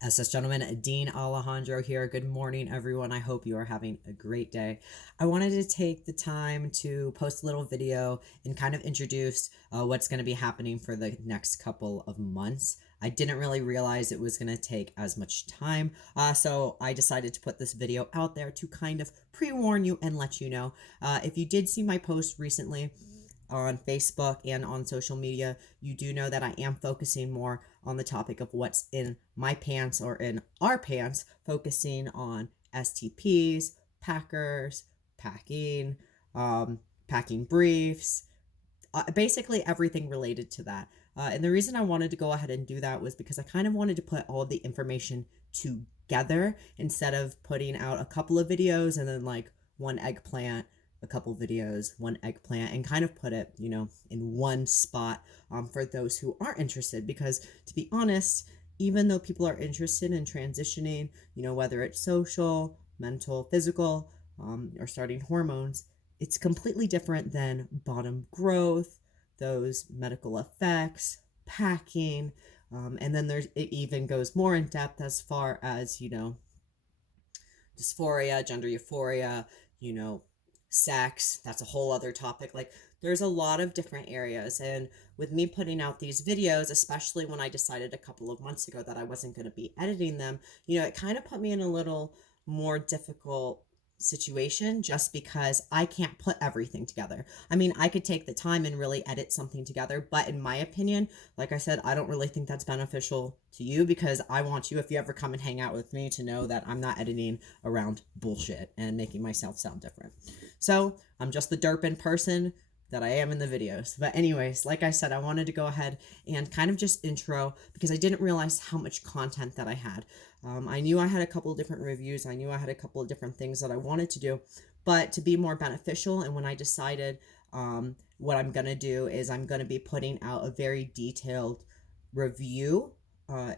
SS Gentleman, Dean Alejandro here. Good morning, everyone. I hope you are having a great day. I wanted to take the time to post a little video and kind of introduce what's going to be happening for the next couple of months. I didn't really realize it was going to take as much time, so I decided to put this video out there to kind of pre-warn you and let you know. If you did see my post recently on Facebook and on social media, you do know that I am focusing more on the topic of what's in my pants or in our pants, focusing on STPs, packers, packing, packing briefs, basically everything related to that. And the reason I wanted to go ahead and do that was because I kind of wanted to put all of the information together instead of putting out a couple of videos and then like one eggplant, a couple videos, one eggplant, and kind of put it, in one spot for those who are interested. Because to be honest, even though people are interested in transitioning, whether it's social, mental, physical, or starting hormones, it's completely different than bottom growth, those medical effects, packing, and then it even goes more in depth as far as, dysphoria, gender euphoria, you know, sex. That's a whole other topic. Like, there's a lot of different areas. And with me putting out these videos, especially when I decided a couple of months ago that I wasn't going to be editing them, it kind of put me in a little more difficult situation just because I can't put everything together. I mean, I could take the time and really edit something together, but in my opinion, like I said, I don't really think that's beneficial to you, because I want you, if you ever come and hang out with me, to know that I'm not editing around bullshit and making myself sound different. So I'm just the derpin person that I am in the videos. But anyways, like I said, I wanted to go ahead and kind of just intro, because I didn't realize how much content that I had. I knew I had a couple of different reviews. I knew I had a couple of different things that I wanted to do, but to be more beneficial, and when I decided what I'm going to do is I'm going to be putting out a very detailed review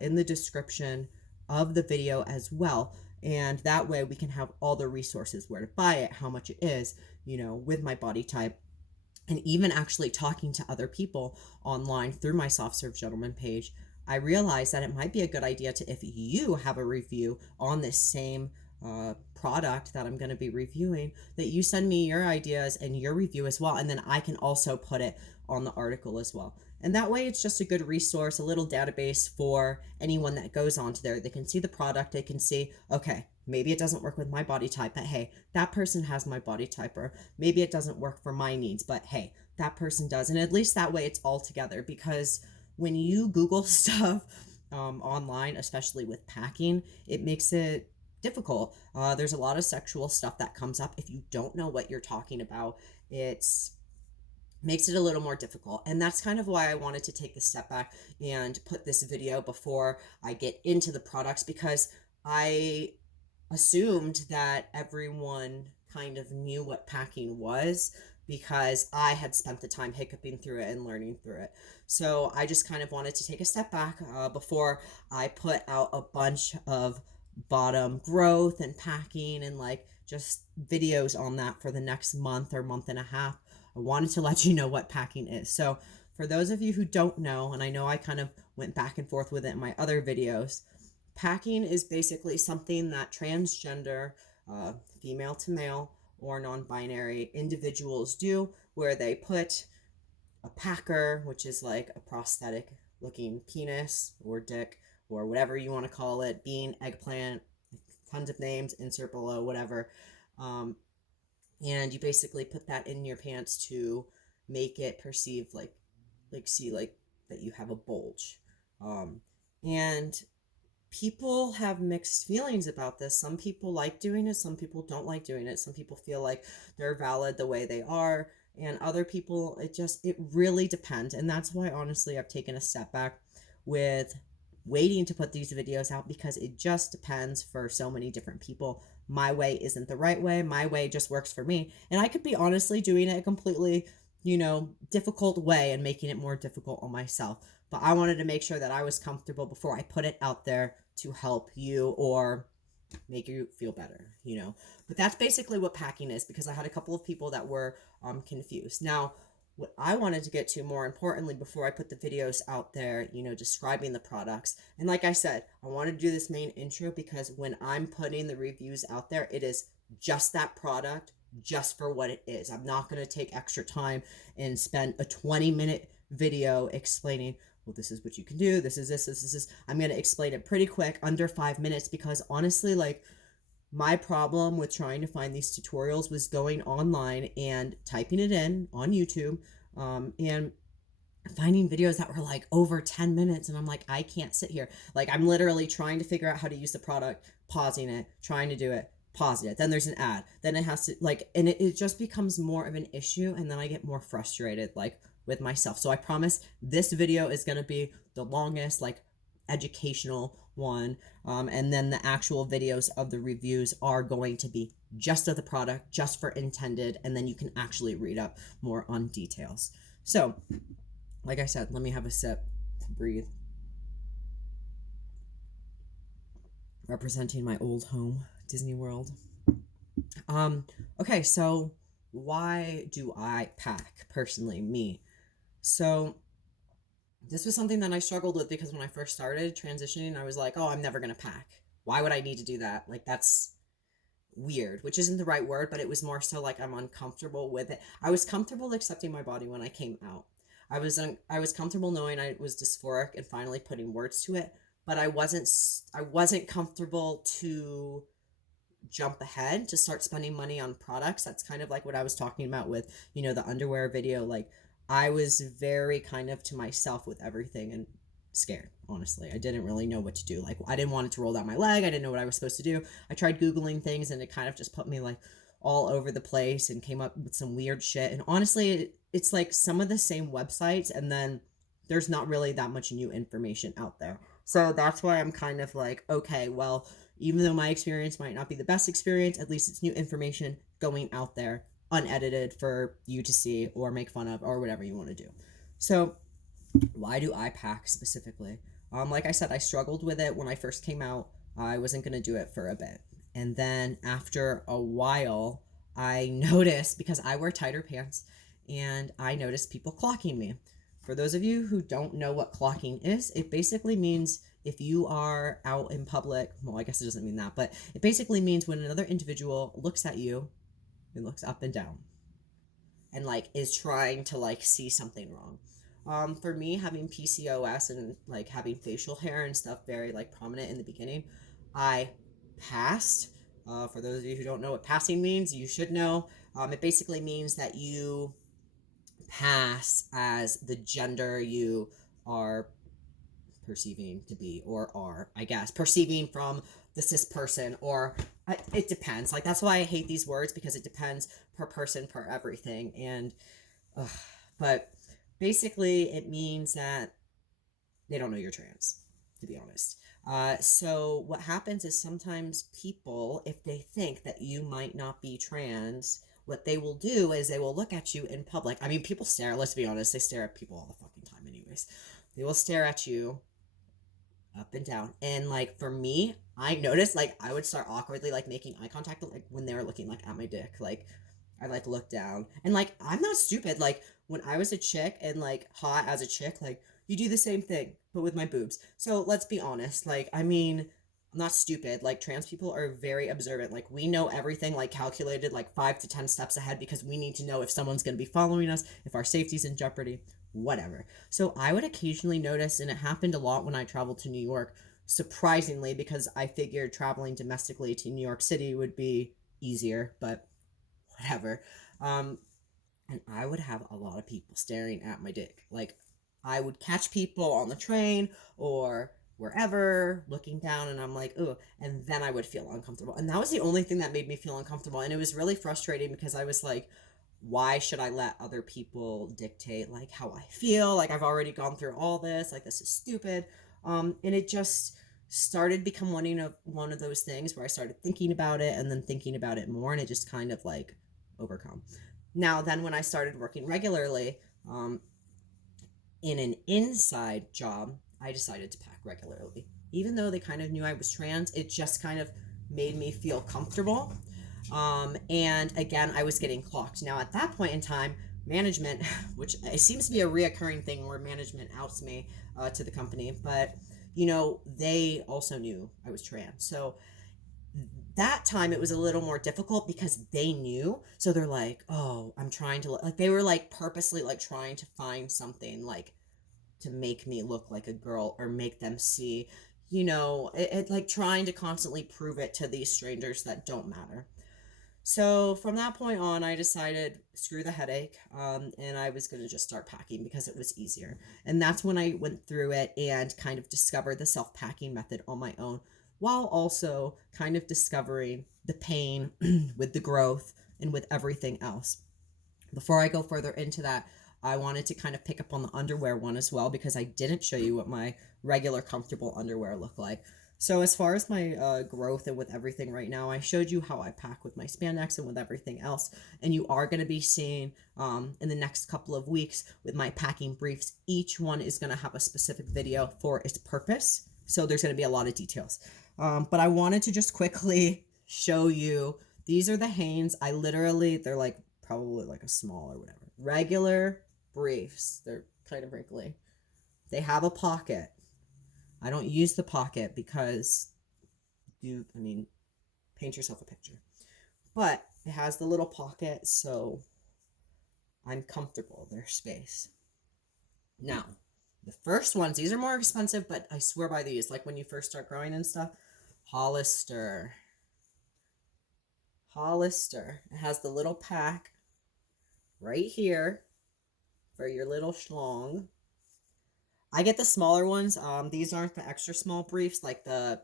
in the description of the video as well. And that way we can have all the resources, where to buy it, how much it is, with my body type, and even actually talking to other people online through my Soft Serve Gentleman page. I realized that it might be a good idea to, if you have a review on this same product that I'm going to be reviewing, that you send me your ideas and your review as well, and then I can also put it on the article as well. And that way it's just a good resource, a little database for anyone that goes onto there. They can see the product, they can see, okay, maybe it doesn't work with my body type, but hey, that person has my body type. Or maybe it doesn't work for my needs, but hey, that person does. And at least that way it's all together. Because when you Google stuff online, especially with packing, it makes it difficult. There's a lot of sexual stuff that comes up. If you don't know what you're talking about, it's makes it a little more difficult. And that's kind of why I wanted to take a step back and put this video before I get into the products, because I assumed that everyone kind of knew what packing was, because I had spent the time hiccuping through it and learning through it. So I just kind of wanted to take a step back before I put out a bunch of bottom growth and packing and like just videos on that for the next month or month and a half. I wanted to let you know what packing is. So for those of you who don't know, and I know I kind of went back and forth with it in my other videos, packing is basically something that transgender, female to male, or non-binary individuals do, where they put a packer, which is like a prosthetic looking penis or dick or whatever you want to call it, bean, eggplant, tons of names, insert below, whatever. And you basically put that in your pants to make it perceive like that you have a bulge. And people have mixed feelings about this. Some people like doing it, some people don't like doing it. Some people feel like they're valid the way they are, and other people, it really depends. And that's why honestly I've taken a step back with waiting to put these videos out, because it just depends for so many different people. My way isn't the right way. My way just works for me. And I could be honestly doing it a completely, difficult way and making it more difficult on myself. But I wanted to make sure that I was comfortable before I put it out there to help you or make you feel better. But that's basically what packing is, because I had a couple of people that were confused. Now, what I wanted to get to more importantly before I put the videos out there, describing the products. And like I said, I wanted to do this main intro because when I'm putting the reviews out there, it is just that product, just for what it is. I'm not going to take extra time and spend a 20-minute video explaining, well, this is what you can do. This is this, this is this. I'm going to explain it pretty quick, under 5 minutes, because honestly, like, my problem with trying to find these tutorials was going online and typing it in on YouTube, and finding videos that were like over 10 minutes. And I'm like, I can't sit here. Like, I'm literally trying to figure out how to use the product, pausing it, trying to do it, pausing it. Then there's an ad. Then it has to, like, and it just becomes more of an issue. And then I get more frustrated, like, with myself. So I promise this video is going to be the longest, like, educational one, and then the actual videos of the reviews are going to be just of the product, just for intended, and then you can actually read up more on details. So like I said, let me have a sip to breathe. Representing my old home, Disney World. Okay, so why do I pack? Personally, me. So this was something that I struggled with because when I first started transitioning, I was like, oh, I'm never going to pack. Why would I need to do that? Like, that's weird, which isn't the right word, but it was more so like I'm uncomfortable with it. I was comfortable accepting my body when I came out. I was comfortable knowing I was dysphoric and finally putting words to it, but I wasn't comfortable to jump ahead to start spending money on products. That's kind of like what I was talking about with, the underwear video. Like, I was very kind of to myself with everything and scared, honestly. I didn't really know what to do. Like, I didn't want it to roll down my leg. I didn't know what I was supposed to do. I tried Googling things and it kind of just put me like all over the place and came up with some weird shit. And honestly, it's like some of the same websites, and then there's not really that much new information out there. So that's why I'm kind of like, okay, well, even though my experience might not be the best experience, at least it's new information going out there, unedited for you to see or make fun of or whatever you want to do. So why do I pack specifically? Like I said, I struggled with it when I first came out. I wasn't going to do it for a bit. And then after a while, I noticed, because I wear tighter pants, and I noticed people clocking me. For those of you who don't know what clocking is, it basically means if you are out in public, well, I guess it doesn't mean that, but it basically means when another individual looks at you, it looks up and down and like is trying to like see something wrong. For me, having PCOS and like having facial hair and stuff very like prominent in the beginning, I passed. For those of you who don't know what passing means, you should know. It basically means that you pass as the gender you are perceiving to be, or are, I guess, perceiving from the cis person, or it depends. Like, that's why I hate these words, because it depends per person, per everything. And but basically it means that they don't know you're trans, to be honest. So what happens is sometimes people, if they think that you might not be trans, what they will do is they will look at you in public. I mean, people stare, let's be honest, they stare at people all the fucking time anyways. They will stare at you up and down. And like, for me, I noticed, like, I would start awkwardly like making eye contact, like when they were looking like at my dick. Like, I like look down, and like, I'm not stupid. Like, when I was a chick and like hot as a chick, like, you do the same thing but with my boobs. So let's be honest. Like, I mean, I'm not stupid. Like, trans people are very observant. Like, we know everything, like, calculated like 5 to 10 steps ahead, because we need to know if someone's going to be following us, if our safety's in jeopardy, whatever. So I would occasionally notice, and it happened a lot when I traveled to New York, surprisingly, because I figured traveling domestically to New York City would be easier, but whatever. And I would have a lot of people staring at my dick. Like, I would catch people on the train or wherever looking down, and I'm like, ooh, and then I would feel uncomfortable. And that was the only thing that made me feel uncomfortable. And it was really frustrating, because I was like, why should I let other people dictate like how I feel? Like, I've already gone through all this, like, this is stupid. And it just started become one of those things where I started thinking about it and then thinking about it more, and it just kind of like overcome. Now then, when I started working regularly in an inside job, I decided to pack regularly. Even though they kind of knew I was trans, it just kind of made me feel comfortable. And again, I was getting clocked. Now, at that point in time, management, which it seems to be a reoccurring thing where management outs me to the company, but they also knew I was trans. So that time it was a little more difficult because they knew. So they're like, oh, I'm trying to like, they were like purposely like trying to find something like to make me look like a girl or make them see, like trying to constantly prove it to these strangers that don't matter. So from that point on, I decided screw the headache, and I was going to just start packing because it was easier. And that's when I went through it and kind of discovered the self packing method on my own, while also kind of discovering the pain with the growth and with everything else. Before I go further into that, I wanted to kind of pick up on the underwear one as well because I didn't show you what my regular comfortable underwear look like. So as far as my growth and with everything right now, I showed you how I pack with my spandex and with everything else. And you are going to be seeing in the next couple of weeks with my packing briefs. Each one is going to have a specific video for its purpose. So there's going to be a lot of details. But I wanted to just quickly show you. These are the Hanes. They're like probably like a small or whatever. Regular briefs. They're kind of wrinkly. They have a pocket. I don't use the pocket because paint yourself a picture. But it has the little pocket, so I'm comfortable. There's space. Now, the first ones, these are more expensive, but I swear by these. Like when you first start growing and stuff. Hollister. It has the little pack right here for your little schlong. I get the smaller ones. These aren't the extra small briefs like the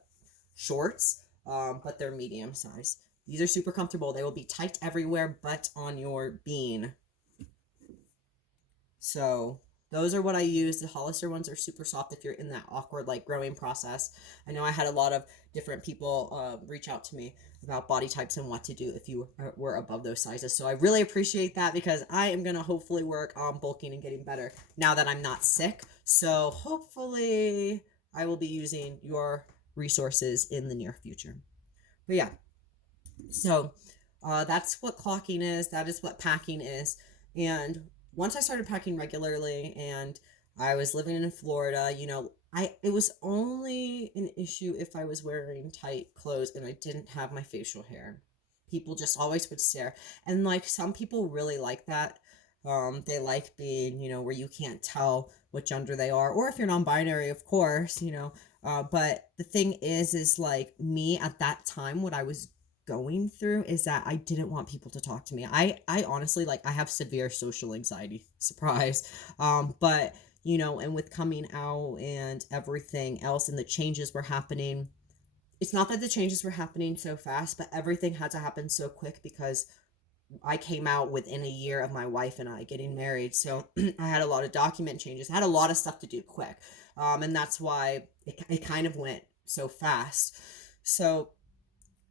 shorts, but they're medium size. These are super comfortable. They will be tight everywhere but on your bean. So those are what I use. The Hollister ones are super soft if you're in that awkward like growing process. I know I had a lot of different people reach out to me about body types and what to do if you were above those sizes. So I really appreciate that because I am going to hopefully work on bulking and getting better now that I'm not sick. So hopefully I will be using your resources in the near future. But yeah, so that's what clocking is. That is what packing is. And once I started packing regularly and I was living in Florida, it was only an issue if I was wearing tight clothes and I didn't have my facial hair. People just always would stare. And like some people really like that. They like being, where you can't tell what gender they are, or if you're non-binary, of course, but the thing is like me at that time, what I was going through is that I didn't want people to talk to me. I honestly like I have severe social anxiety. Surprise. But and with coming out and everything else and the changes were happening, it's not that the changes were happening so fast, but everything had to happen so quick because I came out within a year of my wife and I getting married. So I had a lot of document changes. I had a lot of stuff to do quick. And that's why it kind of went so fast. So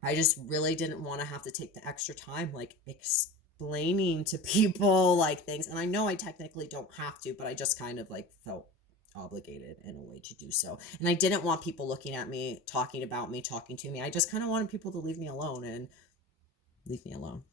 I just really didn't want to have to take the extra time, like explaining to people like things. And I know I technically don't have to, but I just kind of like felt obligated in a way to do so. And I didn't want people looking at me, talking about me, talking to me. I just kind of wanted people to leave me alone and leave me alone.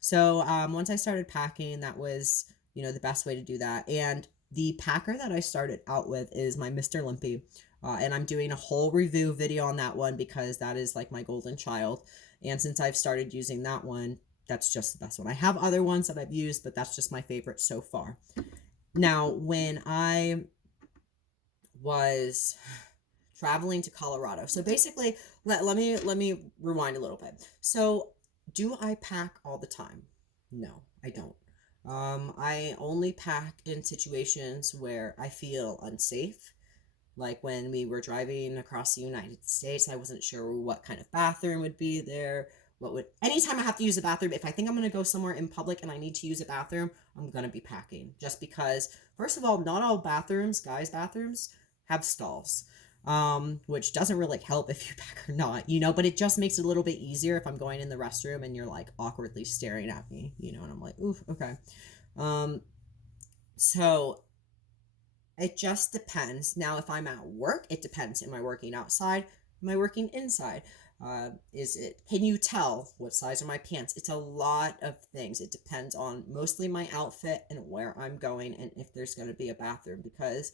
So once I started packing, that was, the best way to do that. And the packer that I started out with is my Mr. Limpy. And I'm doing a whole review video on that one because that is like my golden child. And since I've started using that one, that's just the best one. I have other ones that I've used, but that's just my favorite so far. Now, when I was traveling to Colorado, so basically, let me rewind a little bit. So, do I pack all the time? No, I don't. I only pack in situations where I feel unsafe. Like when we were driving across the United States, I wasn't sure what kind of bathroom would be there. Anytime I have to use a bathroom, if I think I'm going to go somewhere in public and I need to use a bathroom, I'm going to be packing. Just because, first of all, not all guys' bathrooms, have stalls. Which doesn't really help if you pack or not, but it just makes it a little bit easier if I'm going in the restroom and you're like awkwardly staring at me, and I'm like, oof, okay. So it just depends. Now, if I'm at work, it depends. Am I working outside? Am I working inside? Is it, can you tell what size are my pants? It's a lot of things. It depends on mostly my outfit and where I'm going and if there's going to be a bathroom. Because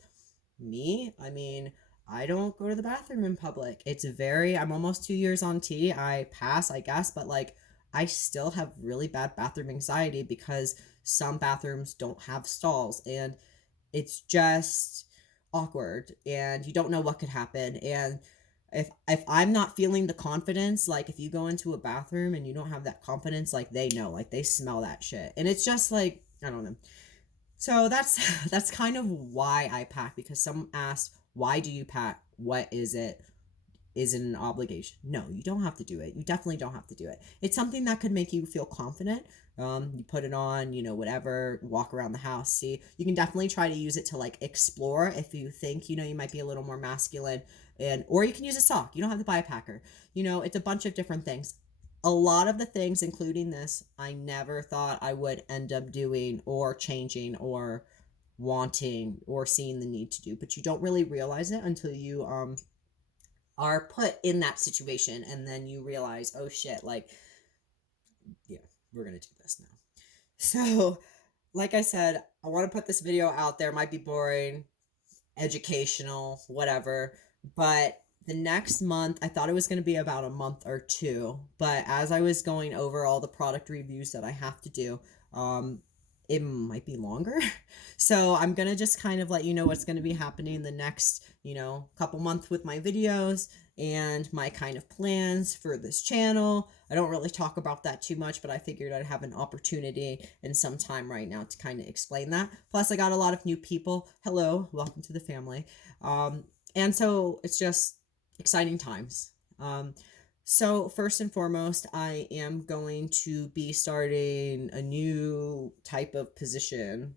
me, I mean, I don't go to the bathroom in public. It's very, I'm almost 2 years on T. I pass, I guess, but like I still have really bad bathroom anxiety because some bathrooms don't have stalls and it's just awkward and you don't know what could happen. And if I'm not feeling the confidence, like if you go into a bathroom and you don't have that confidence, like they know, like they smell that shit. And it's just like, I don't know. So that's that's kind of why I pack, because someone asked, why do you pack? What is it? Is it an obligation? No, you don't have to do it. You definitely don't have to do it. It's something that could make you feel confident. You put it on, you know, whatever, walk around the house. See, you can definitely try to use it to like explore if you think, you know, you might be a little more masculine, and or you can use a sock. You don't have to buy a packer. You know, it's a bunch of different things. A lot of the things, including this, I never thought I would end up doing or changing or wanting or seeing the need to do, but you don't really realize it until you are put in that situation, and then you realize, oh shit, like, yeah, we're gonna do this now. So like I said, I want to put this video out there. It might be boring, educational, whatever, but the next month, I thought it was going to be about a month or two, but as I was going over all the product reviews that I have to do, it might be longer. So I'm going to just kind of let you know what's going to be happening the next, you know, couple months with my videos and my kind of plans for this channel. I don't really talk about that too much, but I figured I'd have an opportunity and some time right now to kind of explain that. Plus, I got a lot of new people. Hello, welcome to the family. And so it's just exciting times. So first and foremost, I am going to be starting a new type of position,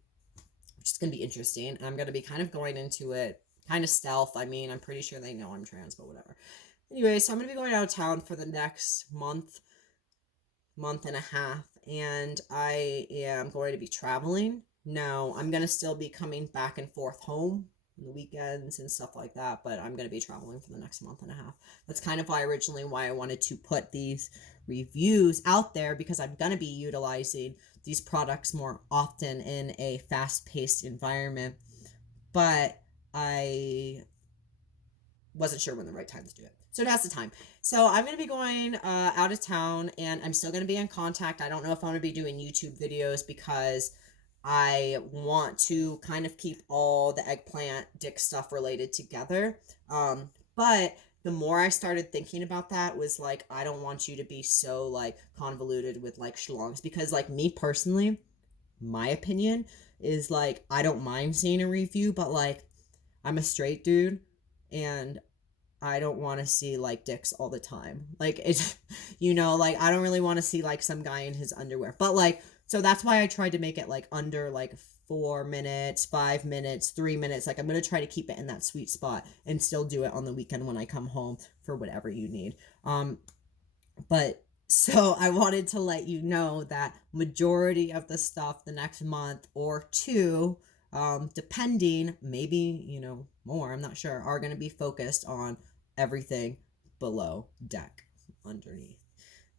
which is going to be interesting. I'm going to be kind of going into it kind of stealth. I mean, I'm pretty sure they know I'm trans, but whatever. Anyway, so I'm going to be going out of town for the next month and a half, and I am going to be traveling. Now, I'm going to still be coming back and forth home on the weekends and stuff like that, but I'm going to be traveling for the next month and a half. That's kind of why I wanted to put these reviews out there, because I'm going to be utilizing these products more often in a fast-paced environment, but I wasn't sure when the right time to do it. So that's the time. So I'm going to be going out of town, and I'm still going to be in contact. I don't know if I'm going to be doing YouTube videos because I want to kind of keep all the eggplant dick stuff related together. But the more I started thinking about that was like, I don't want you to be so like convoluted with like schlongs, because like me personally, my opinion is like, I don't mind seeing a review, but like I'm a straight dude and I don't want to see like dicks all the time. Like it's, you know, like I don't really want to see like some guy in his underwear. But like, so that's why I tried to make it like under like 4 minutes, 5 minutes, 3 minutes. Like I'm going to try to keep it in that sweet spot and still do it on the weekend when I come home for whatever you need. But so I wanted to let you know that majority of the stuff the next month or two, depending, maybe, you know, more, I'm not sure, are going to be focused on everything below deck underneath.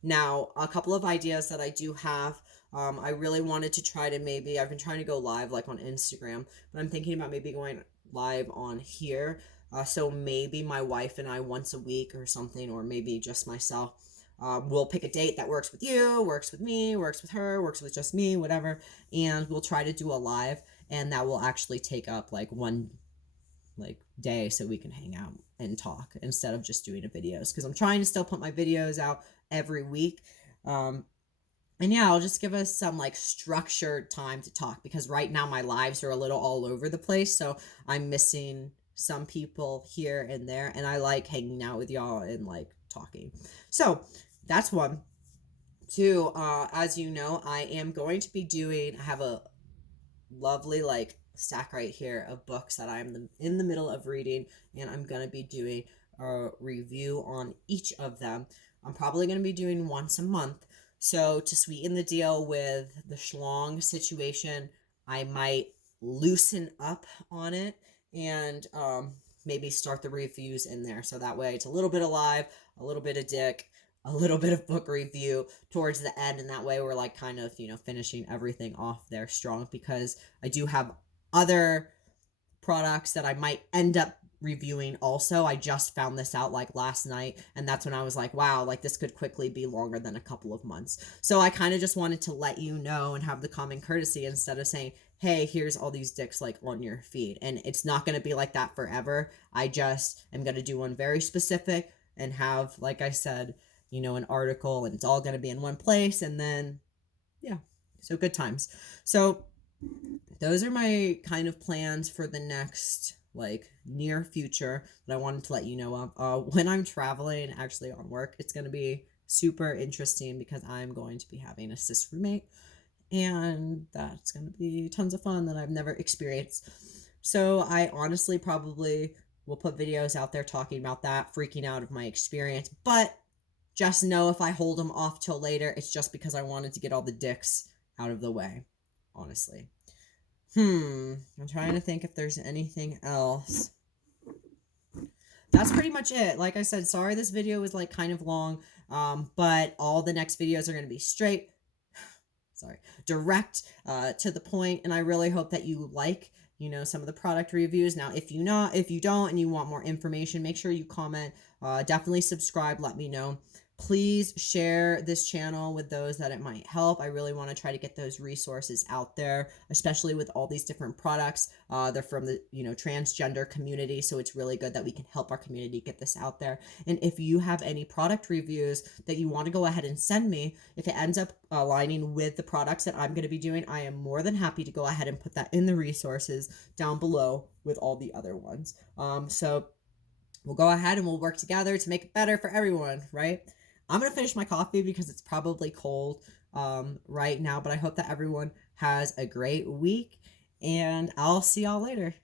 Now, a couple of ideas that I do have. I really wanted to try to maybe, I've been trying to go live like on Instagram, but I'm thinking about maybe going live on here. So maybe my wife and I once a week or something, or maybe just myself. We'll pick a date that works with you, works with me, works with her, works with just me, whatever. And we'll try to do a live, and that will actually take up like one like day so we can hang out and talk instead of just doing a videos, because I'm trying to still put my videos out every week. And yeah, I'll just give us some like structured time to talk, because right now my lives are a little all over the place, so I'm missing some people here and there, and I like hanging out with y'all and like talking. So that's one. Two, as you know, I am going to be doing, I have a lovely like stack right here of books that I'm in the middle of reading, and I'm going to be doing a review on each of them. I'm probably going to be doing once a month. So to sweeten the deal with the schlong situation, I might loosen up on it and maybe start the reviews in there. So that way it's a little bit of live, a little bit of dick, a little bit of book review towards the end. And that way we're like kind of, finishing everything off there strong, because I do have other products that I might end up reviewing also. I just found this out like last night, and that's when I was like, wow, like this could quickly be longer than a couple of months. So I kind of just wanted to let you know and have the common courtesy, instead of saying, hey, here's all these dicks like on your feed. And it's not going to be like that forever. I just am going to do one very specific and have, like I said, an article, and it's all going to be in one place. And then, yeah, so good times. So those are my kind of plans for the next like near future that I wanted to let you know of. When I'm traveling actually on work, it's going to be super interesting because I'm going to be having a cis roommate, and that's going to be tons of fun that I've never experienced. So I honestly probably will put videos out there talking about that, freaking out of my experience, but just know if I hold them off till later, it's just because I wanted to get all the dicks out of the way, honestly. I'm trying to think if there's anything else. That's pretty much it. Like I said, sorry this video was like kind of long, but all the next videos are going to be straight, direct, to the point, and I really hope that you like, some of the product reviews. Now, if you don't and you want more information, make sure you comment, definitely subscribe, let me know. Please share this channel with those that it might help. I really want to try to get those resources out there, especially with all these different products. They're from the, transgender community, so it's really good that we can help our community get this out there. And if you have any product reviews that you want to go ahead and send me, if it ends up aligning with the products that I'm going to be doing, I am more than happy to go ahead and put that in the resources down below with all the other ones. So we'll go ahead and we'll work together to make it better for everyone, right? I'm going to finish my coffee because it's probably cold right now, but I hope that everyone has a great week, and I'll see y'all later.